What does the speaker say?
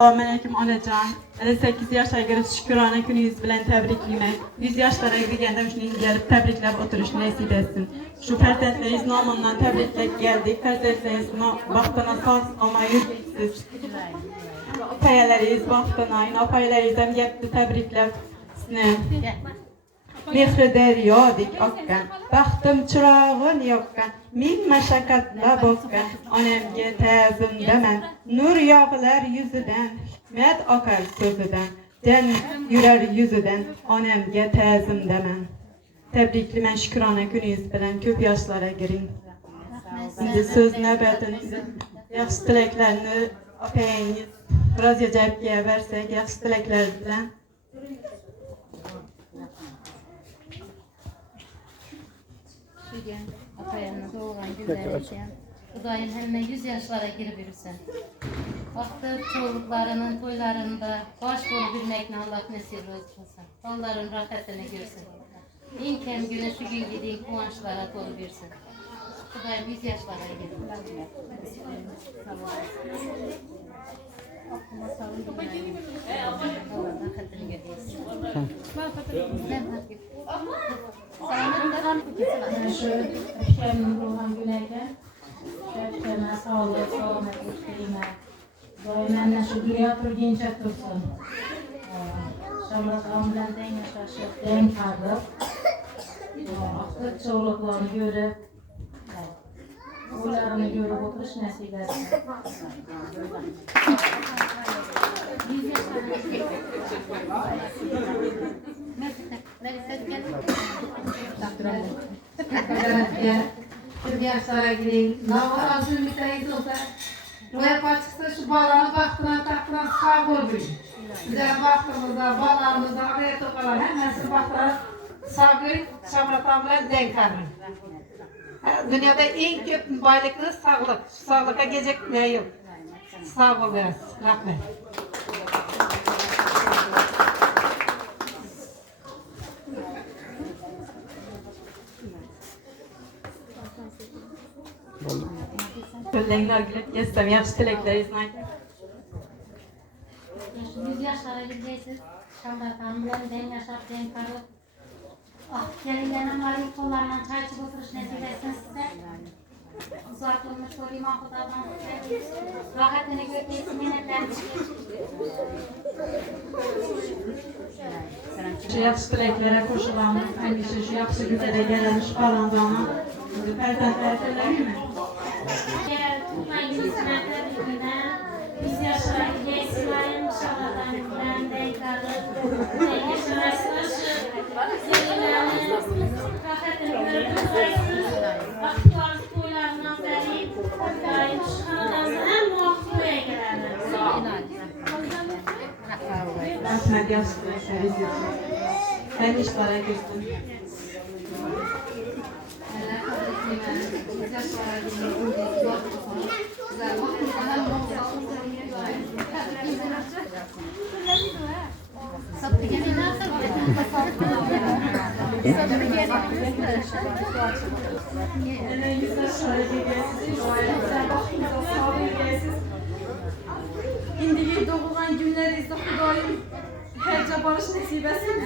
Selamünaleyküm Alecan. 58 yaşa göre şükürane gününüz bilen tebriklime. 100 yaşlara girgende müşünüz gelip tebrikler oturuşunu nasip etsin. Şu fertentleriniz normandan tebrikler geldik. Fertentleriniz vaktına sağ ama yüzsüz. Payeleriz vaktına, inapaylarınızdan geldi tebrikler. Mehri deryodik akkan, baxtım çırağın yokken, min meşakkatla bozkan, anemge tezimde men, nur yağlar yüzüden, hikmet akar sözüden, den yürer yüzüden, anemge tezimde men. Tebrikli men şükrane gününüz bilen köp yaşlara girin. Şimdi söz nöbetinizi, yaxşı dileklerini apayiniz, biraz yecəbkiyə versek, yaxşı dilekler bilen. Atayana doğulan güzellikten Kudayın hemen 100 yaşlara girebilirsin. Vakti çocuklarının toylarında baş bolu bilmekle Allah nasip etsin. Onların rahatını görsün. İnken güne şu gün gidin kuvançlara dolu versin. Kudayın 100 yaşlara girebilirsin. Aklıma sağlık dinleyin. Allah rahatını görsün. Şemim ruhan gülerken, şefkeme, sağlık, sağlamak isteğime. Doymenle şu dünya turgince tutsun. Şamrat bilen den yaşaşıp, den kalıp, aktık çoğuluklarını görüp, uğurlarını görüp oturuş nasip etsin. Bir yaşlara gireyim. Navaran sürmüşteyiz olsa Roya paçıksa şu balanı baktığına taktıran sağ olmayın. Güzel baktığımızda, balanımızda, araya tokalar hemen siz baktıran sağ görün, şamratamla denk alın. Dünyada en köp baylıklı sağlık. Sağlığa gelecek ne yok. Sağ ol biraz. Rahmet. Köllenler gülüp geçsem, yaxşı dileklerinizin aytın. 100 yaşlara gideceksiniz. Şamratan bilen den yaşap, den karıp. Gelinlerin var ilk kollarından çay içip oturuş nasip etsin size. Uzak olmuş olayım Ahudadan size. Rahatını görmeysin yenetlerini Şu yaxşı dileklere koşulanız, hangisi şu yaxşı güzele gelen şu falanzana, fertentler söyleyin mi? Hangisine tebrikine 100 yaşlara gideceksiniz. Şamratan bilen den karıp. Den yaşarsınız. Gelinlerin rahatını görüp oturuyorsunuz. Vakıtlarınız toylarından beri çıkanlardan muhakkak buraya gelenler. Rahmet yaxşı dilekleriz için. Sen işlere girsin. İndiki doğulan günlerinizde Xudayım həcə barış nəsib etsin.